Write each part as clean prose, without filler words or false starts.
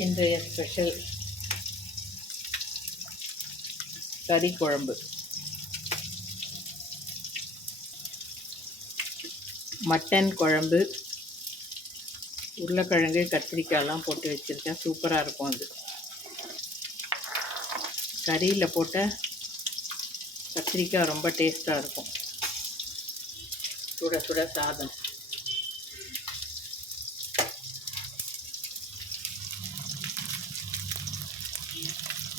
இன்றைய ஸ்பெஷல் கறி குழம்பு, மட்டன் குழம்பு, உருளைக்கிழங்கு கத்திரிக்காயெல்லாம் போட்டு வச்சுருக்கேன். சூப்பராக இருக்கும். அது கறியில் போட்ட கத்திரிக்காய் ரொம்ப டேஸ்ட்டாக இருக்கும். சுட சுட சாதம்,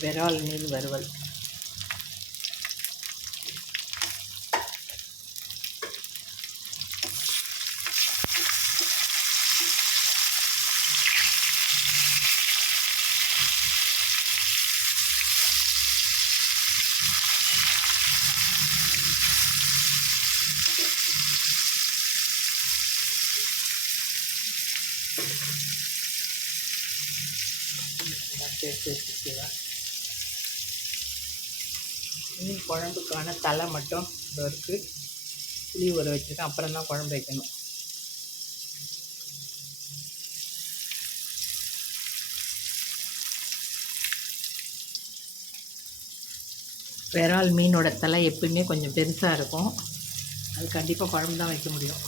விரால் மீன் வறுவல். சேர்த்து வச்சுக்கலாம். மீன் குழம்புக்கான தலை மட்டும் இதோ இருக்குது. புளி ஊற வச்சுருக்கேன். அப்புறம் தான் குழம்பு வைக்கணும். விரால் மீனோட தலை எப்பயுமே கொஞ்சம் பெருசாக இருக்கும். அது கண்டிப்பாக குழம்பு தான் வைக்க முடியும்,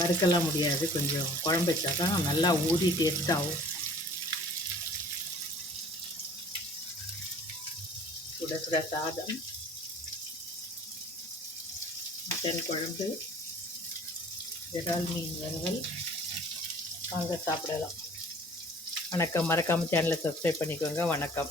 வறுக்கலாம் முடியாது. கொஞ்சம் குழம்பு வச்சா தான் நல்லா ஊறி டேஸ்ட்டாகும். சுட சுட சாதம், மட்டன் குழம்பு, விரால் மீன் வறுவல். வாங்க சாப்பிடலாம். வணக்கம். மறக்காமல் சேனலை சப்ஸ்கிரைப் பண்ணிக்கோங்க. வணக்கம்.